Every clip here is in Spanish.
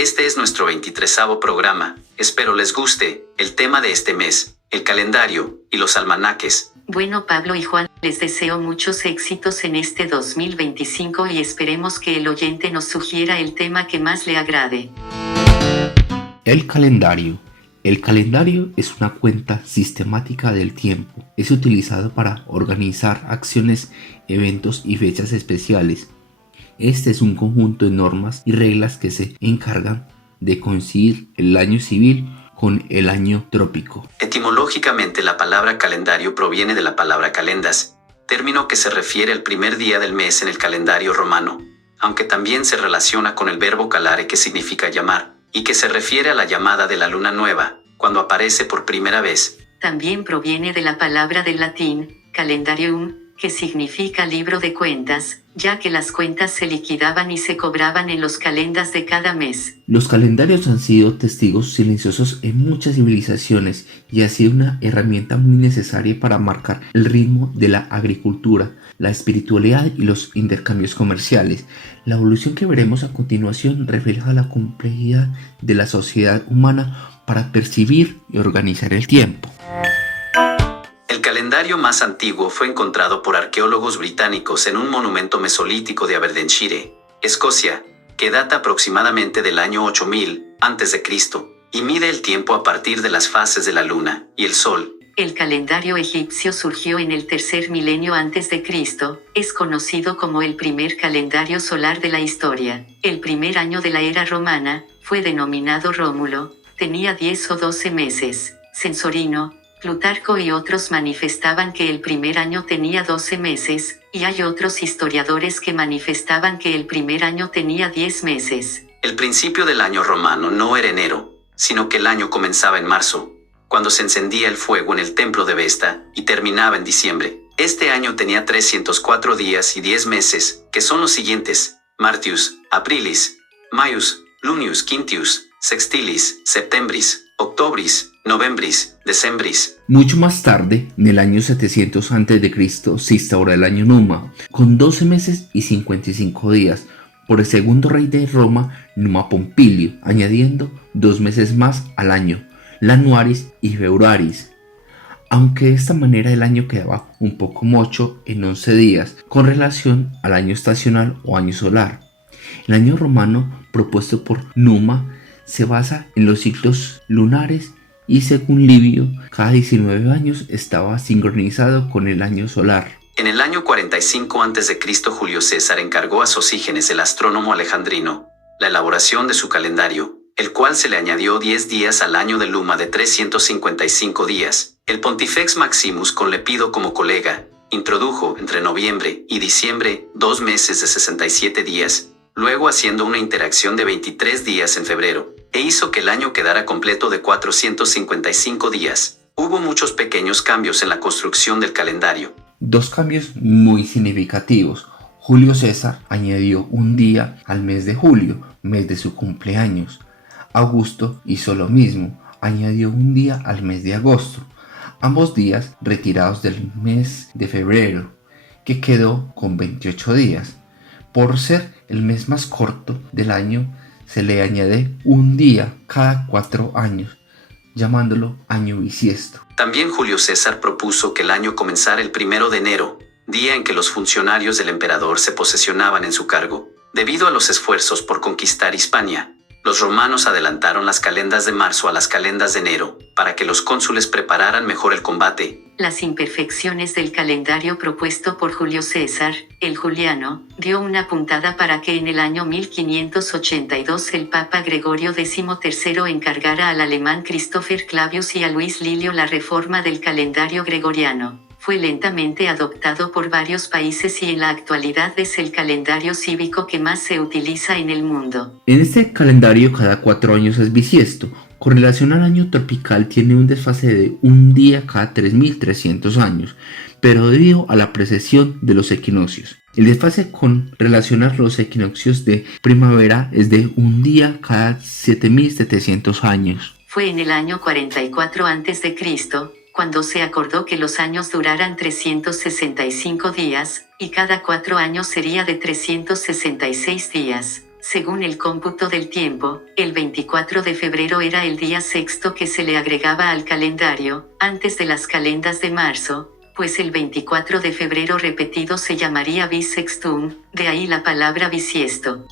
Este es nuestro 23º programa. Espero les guste el tema de este mes, el calendario y los almanaques. Bueno, Pablo y Juan, les deseo muchos éxitos en este 2025 y esperemos que el oyente nos sugiera el tema que más le agrade. El calendario. El calendario es una cuenta sistemática del tiempo. Es utilizado para organizar acciones, eventos y fechas especiales. Este es un conjunto de normas y reglas que se encargan de coincidir el año civil con el año trópico. Etimológicamente, la palabra calendario proviene de la palabra calendas, término que se refiere al primer día del mes en el calendario romano, aunque también se relaciona con el verbo calare, que significa llamar, y que se refiere a la llamada de la luna nueva, cuando aparece por primera vez. También proviene de la palabra del latín, calendarium, que significa libro de cuentas, ya que las cuentas se liquidaban y se cobraban en los calendas de cada mes. Los calendarios han sido testigos silenciosos en muchas civilizaciones y ha sido una herramienta muy necesaria para marcar el ritmo de la agricultura, la espiritualidad y los intercambios comerciales. La evolución que veremos a continuación refleja la complejidad de la sociedad humana para percibir y organizar el tiempo. El calendario más antiguo fue encontrado por arqueólogos británicos en un monumento mesolítico de Aberdeenshire, Escocia, que data aproximadamente del año 8000 a.C. y mide el tiempo a partir de las fases de la luna y el sol. El calendario egipcio surgió en el tercer milenio antes de Cristo, es conocido como el primer calendario solar de la historia. El primer año de la era romana fue denominado Rómulo, tenía 10 o 12 meses. Censorino, Plutarco y otros manifestaban que el primer año tenía 12 meses, y hay otros historiadores que manifestaban que el primer año tenía 10 meses. El principio del año romano no era enero, sino que el año comenzaba en marzo, cuando se encendía el fuego en el templo de Vesta, y terminaba en diciembre. Este año tenía 304 días y 10 meses, que son los siguientes: Martius, Aprilis, Maius, Lunius, Quintius, Sextilis, Septembris, Octobris, Novembris, Decembris. Mucho más tarde, en el año 700 a.C., se instauró el año Numa, con 12 meses y 55 días, por el segundo rey de Roma, Numa Pompilio, añadiendo 2 meses más al año, Lanuaris y Februaris. Aunque de esta manera el año quedaba un poco mocho en 11 días, con relación al año estacional o año solar. El año romano, propuesto por Numa, se basa en los ciclos lunares y, según Livio, cada 19 años estaba sincronizado con el año solar. En el año 45 a.C., Julio César encargó a Sosígenes, el astrónomo alejandrino, la elaboración de su calendario, el cual se le añadió 10 días al año de Luma de 355 días. El Pontifex Maximus, con Lepido como colega, introdujo entre noviembre y diciembre 2 meses de 67 días, luego haciendo una interacción de 23 días en febrero, e hizo que el año quedara completo de 455 días. Hubo muchos pequeños cambios en la construcción del calendario. 2 cambios muy significativos. Julio César añadió un día al mes de julio, mes de su cumpleaños. Augusto hizo lo mismo, añadió un día al mes de agosto, ambos días retirados del mes de febrero, que quedó con 28 días. Por ser el mes más corto del año, se le añade un día cada 4 años, llamándolo año bisiesto. También Julio César propuso que el año comenzara el 1 de enero, día en que los funcionarios del emperador se posesionaban en su cargo. Debido a los esfuerzos por conquistar Hispania, los romanos adelantaron las calendas de marzo a las calendas de enero, para que los cónsules prepararan mejor el combate. Las imperfecciones del calendario propuesto por Julio César, el Juliano, dio una puntada para que en el año 1582 el Papa Gregorio XIII encargara al alemán Christopher Clavius y a Luis Lilio la reforma del calendario gregoriano. Fue lentamente adoptado por varios países y en la actualidad es el calendario cívico que más se utiliza en el mundo. En este calendario cada 4 años es bisiesto. Con relación al año tropical tiene un desfase de un día cada 3.300 años, pero debido a la precesión de los equinoccios. El desfase con relación a los equinoccios de primavera es de un día cada 7.700 años. Fue en el año 44 a.C., cuando se acordó que los años duraran 365 días, y cada 4 años sería de 366 días. Según el cómputo del tiempo, el 24 de febrero era el día sexto que se le agregaba al calendario, antes de las calendas de marzo, pues el 24 de febrero repetido se llamaría bisextum, de ahí la palabra bisiesto.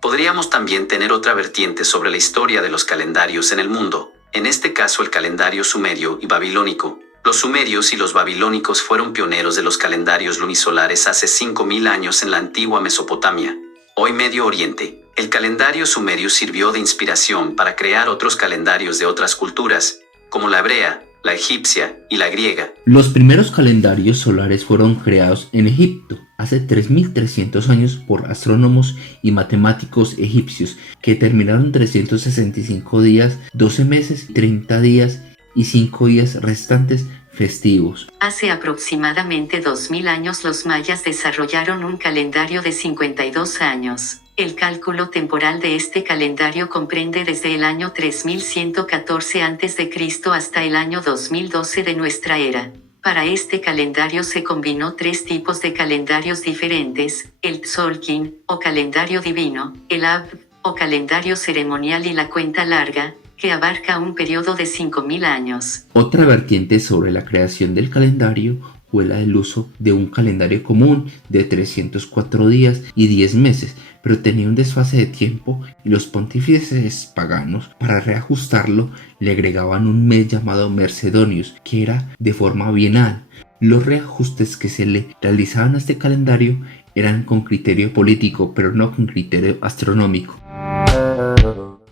Podríamos también tener otra vertiente sobre la historia de los calendarios en el mundo, en este caso el calendario sumerio y babilónico. Los sumerios y los babilónicos fueron pioneros de los calendarios lunisolares hace 5000 años en la antigua Mesopotamia, hoy Medio Oriente. El calendario sumerio sirvió de inspiración para crear otros calendarios de otras culturas, como la hebrea, la egipcia y la griega. Los primeros calendarios solares fueron creados en Egipto hace 3300 años por astrónomos y matemáticos egipcios que terminaron 365 días, 12 meses, 30 días y 5 días restantes festivos. Hace aproximadamente 2000 años los mayas desarrollaron un calendario de 52 años. El cálculo temporal de este calendario comprende desde el año 3114 a.C. hasta el año 2012 de nuestra era. Para este calendario se combinó 3 tipos de calendarios diferentes: el Tzolk'in, o calendario divino, el Ab, o calendario ceremonial, y la cuenta larga, que abarca un periodo de 5000 años. Otra vertiente sobre la creación del calendario fue la del uso de un calendario común de 304 días y 10 meses, pero tenía un desfase de tiempo y los pontífices paganos, para reajustarlo, le agregaban un mes llamado Mercedonius, que era de forma bienal. Los reajustes que se le realizaban a este calendario eran con criterio político, pero no con criterio astronómico.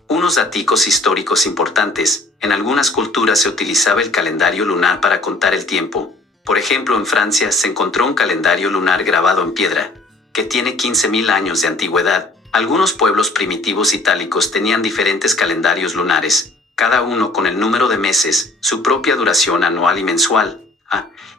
Unos daticos históricos importantes: en algunas culturas se utilizaba el calendario lunar para contar el tiempo. Por ejemplo, en Francia se encontró un calendario lunar grabado en piedra, que tiene 15.000 años de antigüedad. Algunos pueblos primitivos itálicos tenían diferentes calendarios lunares, cada uno con el número de meses, su propia duración anual y mensual,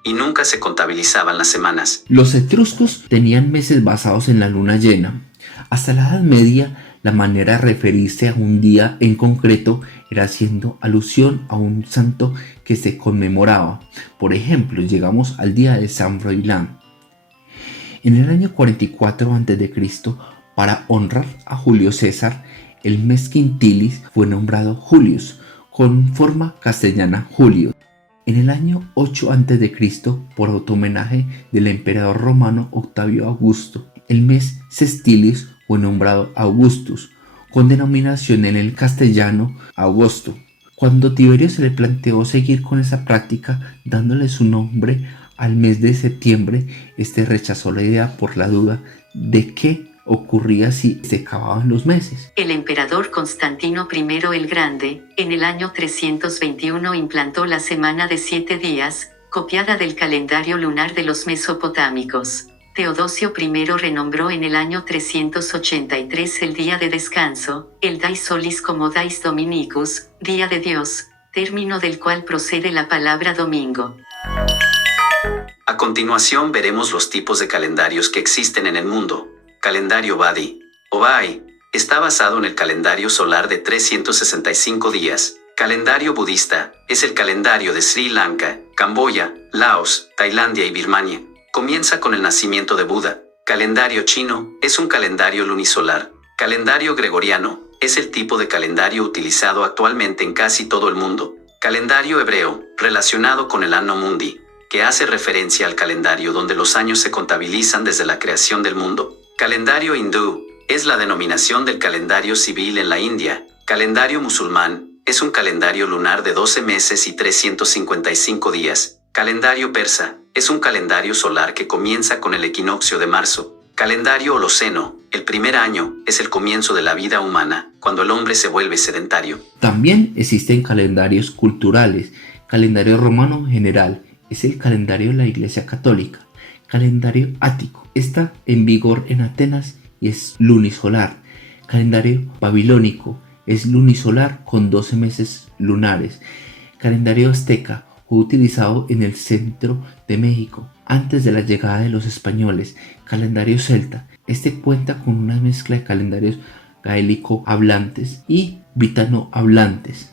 y nunca se contabilizaban las semanas. Los etruscos tenían meses basados en la luna llena. Hasta la Edad Media, la manera de referirse a un día en concreto era haciendo alusión a un santo que se conmemoraba. Por ejemplo, llegamos al día de San Froilán. En el año 44 a.C., para honrar a Julio César, el mes quintilis fue nombrado Julius, con forma castellana Julio. En el año 8 a.C., por autohomenaje del emperador romano Octavio Augusto, el mes sextilis fue nombrado Augustus, con denominación en el castellano Augusto. Cuando Tiberio se le planteó seguir con esa práctica, dándole su nombre al mes de septiembre, este rechazó la idea por la duda de qué ocurría si se acababan los meses. El emperador Constantino I el Grande, en el año 321 implantó la semana de 7 días, copiada del calendario lunar de los mesopotámicos. Teodosio I renombró en el año 383 el día de descanso, el Dies Solis, como Dies Dominicus, día de Dios, término del cual procede la palabra domingo. A continuación veremos los tipos de calendarios que existen en el mundo. Calendario Badi, o Bai, está basado en el calendario solar de 365 días. Calendario budista, es el calendario de Sri Lanka, Camboya, Laos, Tailandia y Birmania. Comienza con el nacimiento de Buda. Calendario chino, es un calendario lunisolar. Calendario gregoriano, es el tipo de calendario utilizado actualmente en casi todo el mundo. Calendario hebreo, relacionado con el Anno Mundi, que hace referencia al calendario donde los años se contabilizan desde la creación del mundo. Calendario hindú, es la denominación del calendario civil en la India. Calendario musulmán, es un calendario lunar de 12 meses y 355 días. Calendario persa, es un calendario solar que comienza con el equinoccio de marzo. Calendario holoceno, el primer año, es el comienzo de la vida humana, cuando el hombre se vuelve sedentario. También existen calendarios culturales. Calendario romano general, es el calendario de la Iglesia Católica. Calendario ático, está en vigor en Atenas y es lunisolar. Calendario babilónico, es lunisolar con 12 meses lunares. Calendario azteca, fue utilizado en el centro de México antes de la llegada de los españoles. Calendario celta, este cuenta con una mezcla de calendarios gaélico hablantes y britano hablantes.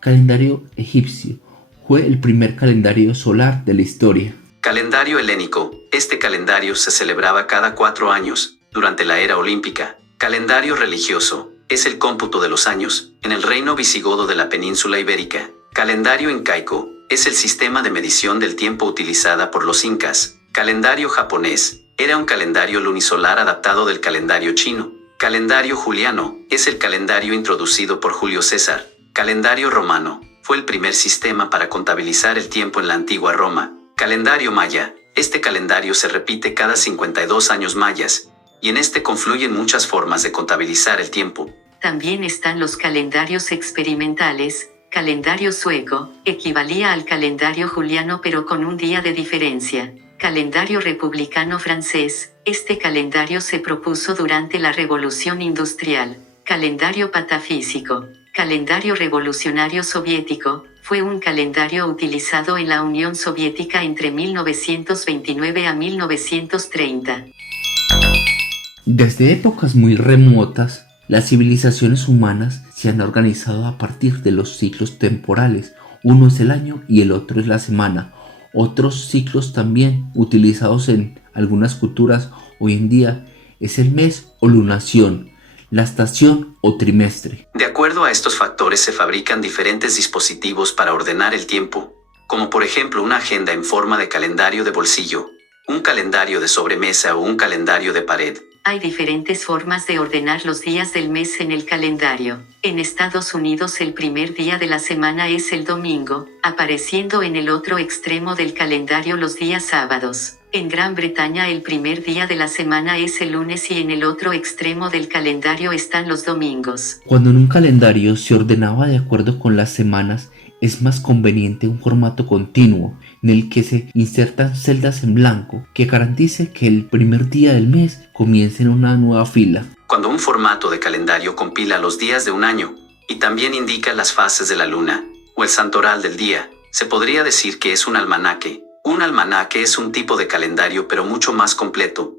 Calendario egipcio, fue el primer calendario solar de la historia. Calendario helénico, este calendario se celebraba cada 4 años. durante la era olímpica. Calendario religioso es el cómputo de los años en el reino visigodo de la península ibérica. Calendario incaico es el sistema de medición del tiempo utilizada por los incas. Calendario japonés era un calendario lunisolar adaptado del calendario chino. Calendario juliano es el calendario introducido por Julio César. Calendario romano fue el primer sistema para contabilizar el tiempo en la antigua Roma. Calendario maya. Este calendario se repite cada 52 años mayas, y en este confluyen muchas formas de contabilizar el tiempo. También están los calendarios experimentales. Calendario sueco equivalía al calendario juliano pero con un día de diferencia. Calendario republicano francés. Este calendario se propuso durante la Revolución Industrial. Calendario patafísico. Calendario revolucionario soviético. Fue un calendario utilizado en la Unión Soviética entre 1929 a 1930. Desde épocas muy remotas, las civilizaciones humanas se han organizado a partir de los ciclos temporales. Uno es el año y el otro es la semana. Otros ciclos también utilizados en algunas culturas hoy en día es el mes o lunación, la estación o trimestre. De acuerdo a estos factores se fabrican diferentes dispositivos para ordenar el tiempo, como por ejemplo una agenda en forma de calendario de bolsillo, un calendario de sobremesa o un calendario de pared. Hay diferentes formas de ordenar los días del mes en el calendario. En Estados Unidos el primer día de la semana es el domingo, apareciendo en el otro extremo del calendario los días sábados. En Gran Bretaña el primer día de la semana es el lunes y en el otro extremo del calendario están los domingos. Cuando en un calendario se ordenaba de acuerdo con las semanas, es más conveniente un formato continuo en el que se insertan celdas en blanco que garantice que el primer día del mes comience en una nueva fila. Cuando un formato de calendario compila los días de un año y también indica las fases de la luna o el santoral del día, se podría decir que es un almanaque. Un almanaque es un tipo de calendario pero mucho más completo.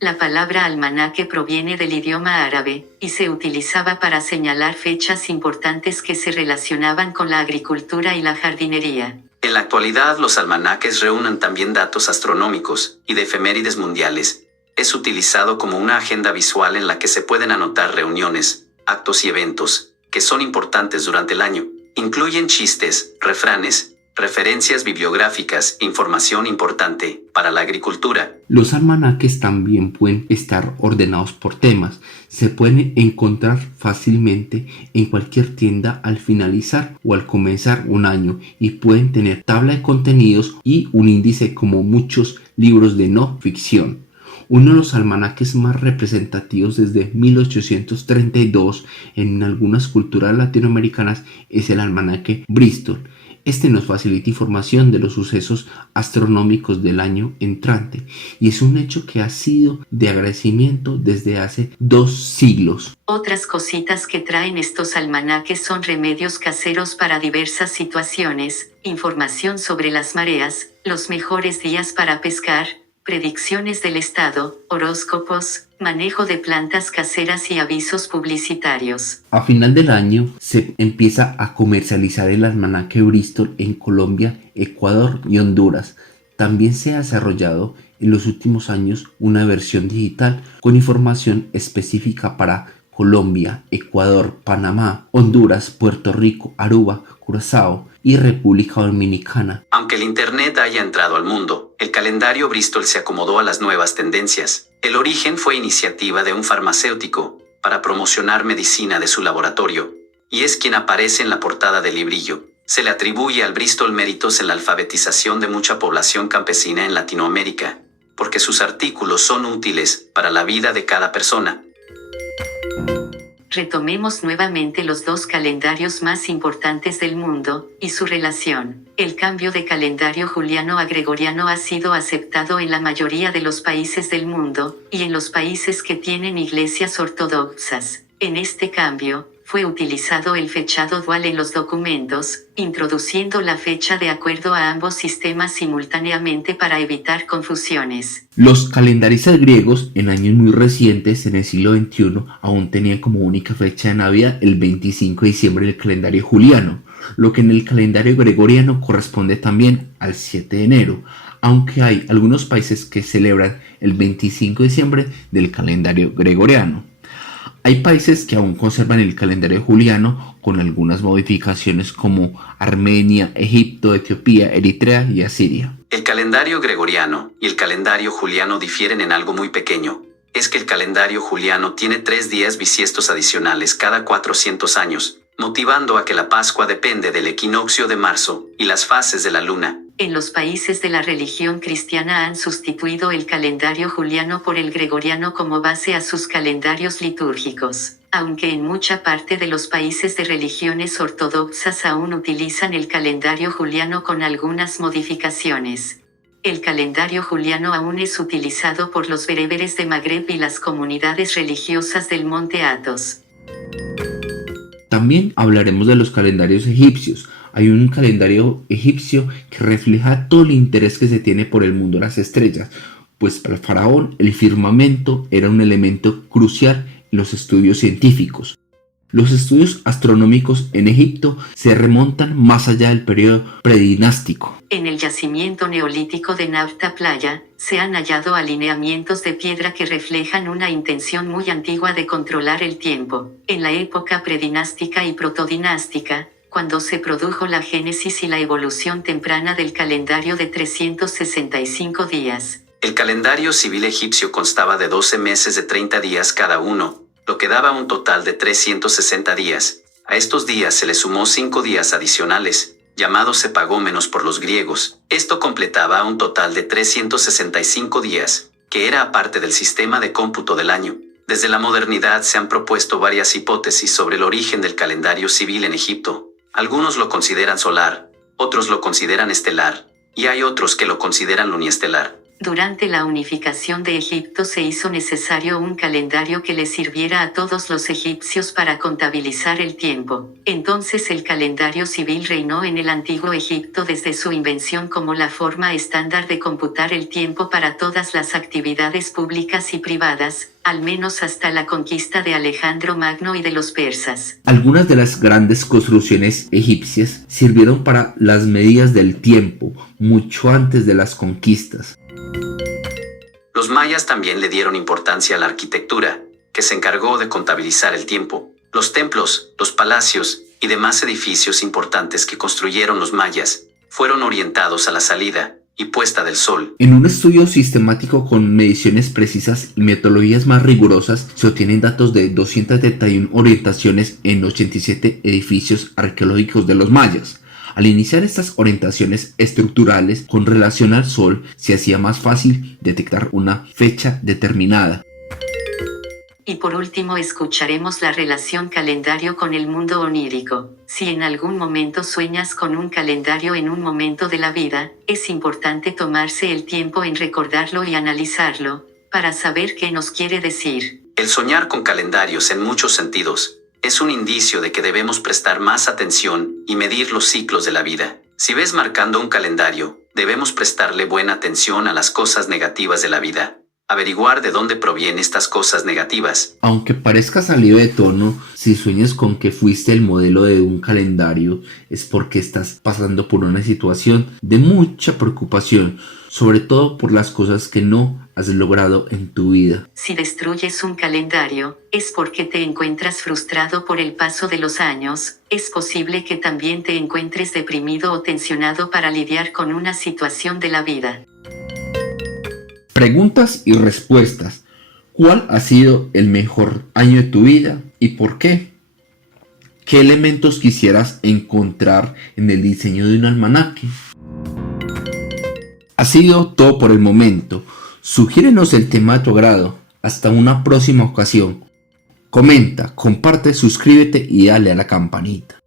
La palabra almanaque proviene del idioma árabe, y se utilizaba para señalar fechas importantes que se relacionaban con la agricultura y la jardinería. En la actualidad los almanaques reúnen también datos astronómicos y de efemérides mundiales. Es utilizado como una agenda visual en la que se pueden anotar reuniones, actos y eventos, que son importantes durante el año. Incluyen chistes, refranes, referencias bibliográficas, información importante para la agricultura. Los almanaques también pueden estar ordenados por temas. Se pueden encontrar fácilmente en cualquier tienda al finalizar o al comenzar un año y pueden tener tabla de contenidos y un índice como muchos libros de no ficción. Uno de los almanaques más representativos desde 1832 en algunas culturas latinoamericanas es el almanaque Bristol. Este nos facilita información de los sucesos astronómicos del año entrante y es un hecho que ha sido de agradecimiento desde hace 2 siglos. Otras cositas que traen estos almanaques son remedios caseros para diversas situaciones, información sobre las mareas, los mejores días para pescar, predicciones del estado, horóscopos, manejo de plantas caseras y avisos publicitarios. A final del año se empieza a comercializar el almanaque Bristol en Colombia, Ecuador y Honduras. También se ha desarrollado en los últimos años una versión digital con información específica para Colombia, Ecuador, Panamá, Honduras, Puerto Rico, Aruba, Curazao y República Dominicana. Aunque el Internet haya entrado al mundo, el calendario Bristol se acomodó a las nuevas tendencias. El origen fue iniciativa de un farmacéutico para promocionar medicina de su laboratorio, y es quien aparece en la portada del librillo. Se le atribuye al Bristol méritos en la alfabetización de mucha población campesina en Latinoamérica, porque sus artículos son útiles para la vida de cada persona. Retomemos nuevamente los 2 calendarios más importantes del mundo, y su relación. El cambio de calendario juliano a gregoriano ha sido aceptado en la mayoría de los países del mundo, y en los países que tienen iglesias ortodoxas. En este cambio, fue utilizado el fechado dual en los documentos, introduciendo la fecha de acuerdo a ambos sistemas simultáneamente para evitar confusiones. Los calendaristas griegos en años muy recientes, en el siglo XXI, aún tenían como única fecha de Navidad el 25 de diciembre del calendario juliano, lo que en el calendario gregoriano corresponde también al 7 de enero. aunque hay algunos países que celebran el 25 de diciembre del calendario gregoriano. Hay países que aún conservan el calendario juliano con algunas modificaciones como Armenia, Egipto, Etiopía, Eritrea y Asiria. El calendario gregoriano y el calendario juliano difieren en algo muy pequeño. Es que el calendario juliano tiene 3 días bisiestos adicionales cada 400 años, motivando a que la Pascua depende del equinoccio de marzo y las fases de la luna. En los países de la religión cristiana han sustituido el calendario juliano por el gregoriano como base a sus calendarios litúrgicos, aunque en mucha parte de los países de religiones ortodoxas aún utilizan el calendario juliano con algunas modificaciones. El calendario juliano aún es utilizado por los bereberes de Magreb y las comunidades religiosas del Monte Athos. También hablaremos de los calendarios egipcios. Hay un calendario egipcio que refleja todo el interés que se tiene por el mundo de las estrellas, pues para el faraón el firmamento era un elemento crucial en los estudios científicos. Los estudios astronómicos en Egipto se remontan más allá del periodo predinástico. En el yacimiento neolítico de Nafta Playa, se han hallado alineamientos de piedra que reflejan una intención muy antigua de controlar el tiempo. En la época predinástica y protodinástica, cuando se produjo la génesis y la evolución temprana del calendario de 365 días. El calendario civil egipcio constaba de 12 meses de 30 días cada uno, lo que daba un total de 360 días. A estos días se le sumó 5 días adicionales, llamados sepagómenos por los griegos. Esto completaba un total de 365 días, que era aparte del sistema de cómputo del año. Desde la modernidad se han propuesto varias hipótesis sobre el origen del calendario civil en Egipto. Algunos lo consideran solar, otros lo consideran estelar, y hay otros que lo consideran luniestelar. Durante la unificación de Egipto se hizo necesario un calendario que le sirviera a todos los egipcios para contabilizar el tiempo. Entonces el calendario civil reinó en el antiguo Egipto desde su invención como la forma estándar de computar el tiempo para todas las actividades públicas y privadas, al menos hasta la conquista de Alejandro Magno y de los persas. Algunas de las grandes construcciones egipcias sirvieron para las medidas del tiempo, mucho antes de las conquistas. Los mayas también le dieron importancia a la arquitectura, que se encargó de contabilizar el tiempo. Los templos, los palacios y demás edificios importantes que construyeron los mayas fueron orientados a la salida y puesta del sol. En un estudio sistemático con mediciones precisas y metodologías más rigurosas se obtienen datos de 271 orientaciones en 87 edificios arqueológicos de los mayas. Al iniciar estas orientaciones estructurales con relación al sol, se hacía más fácil detectar una fecha determinada. Y por último escucharemos la relación calendario con el mundo onírico. Si en algún momento sueñas con un calendario en un momento de la vida, es importante tomarse el tiempo en recordarlo y analizarlo, para saber qué nos quiere decir. El soñar con calendarios en muchos sentidos es un indicio de que debemos prestar más atención y medir los ciclos de la vida. Si ves marcando un calendario, debemos prestarle buena atención a las cosas negativas de la vida. Averiguar de dónde provienen estas cosas negativas. Aunque parezca salido de tono, si sueñas con que fuiste el modelo de un calendario, es porque estás pasando por una situación de mucha preocupación, sobre todo por las cosas que no has logrado en tu vida. Si destruyes un calendario, es porque te encuentras frustrado por el paso de los años. Es posible que también te encuentres deprimido o tensionado para lidiar con una situación de la vida. Preguntas y respuestas. ¿Cuál ha sido el mejor año de tu vida y por qué? ¿Qué elementos quisieras encontrar en el diseño de un almanaque? Ha sido todo por el momento. Sugiérenos el tema de tu agrado. Hasta una próxima ocasión. Comenta, comparte, suscríbete y dale a la campanita.